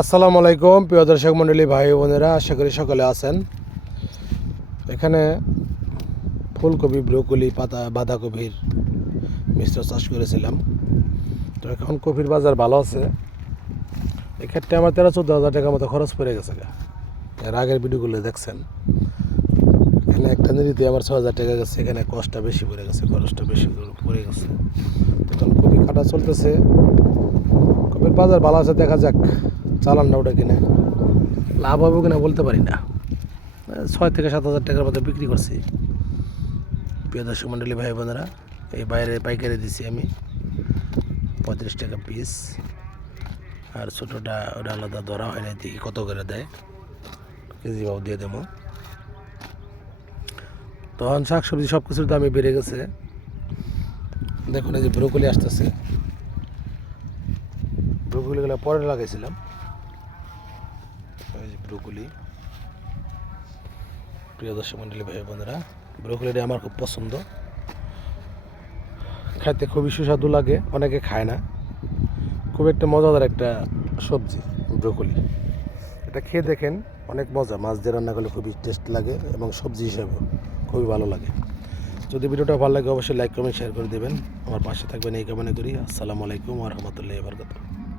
আসসালামু আলাইকুম প্রিয় দর্শক মণ্ডলী, ভাই বোনেরা, আশা করি সকলে আছেন। এখানে ফুলকপি, ব্রোকলি, বাঁধাকপির মিশ্র চাষ করেছিলাম। তো এখন কপির বাজার ভালো আছে। এক্ষেত্রে আমার 13-14 হাজার টাকার মতো খরচ পড়ে গেছে। এর আগের ভিডিওগুলো দেখছেন। এখানে একটা নিরিতে আমার 6,000 টাকা গেছে। এখানে কষ্টটা বেশি পড়ে গেছে, খরচটা বেশি পড়ে গেছে। তখন কপি কাটা চলতেছে। কপির বাজার ভালো আছে, দেখা যাক চালানটা ওটা কিনে লাভ হবে কিনা বলতে পারি না। 6,000-7,000 টাকার মতো বিক্রি করছি। প্রিয় দর্শক মণ্ডলী, ভাই বোনেরা, এই বাইরে পাইকারি দিছি আমি 35 টাকা পিস। আর ছোটোটা ওটা আলাদা ধরা হয় না, দেখি কত করে দেয়, কেজি ভাও দিয়ে দেবো। তখন শাকসবজি সব কিছুর দামই বেড়ে গেছে। দেখুন, এই যে ব্রোকলি আসতেছে, ব্রোকলিগুলো পরে লাগাইছিলাম। এই যে ব্রোকলি, প্রিয় দর্শক মণ্ডলী, ভাই বোনেরা, ব্রোকলিটা আমার খুব পছন্দ। খাইতে খুবই সুস্বাদু লাগে, অনেকে খায় না। খুব একটা মজাদার একটা সবজি ব্রোকলি। এটা খেয়ে দেখেন, অনেক মজা। মাছ দিয়ে রান্না করলে খুবই টেস্ট লাগে এবং সবজি হিসেবে খুবই ভালো লাগে। যদি ভিডিওটা ভালো লাগে অবশ্যই লাইক কমেন্ট শেয়ার করে দেবেন। আমার পাশে থাকবেন এই কামনা করি। আসসালামু আলাইকুম ওয়া রাহমাতুল্লাহি ওয়া বারাকাতুহু।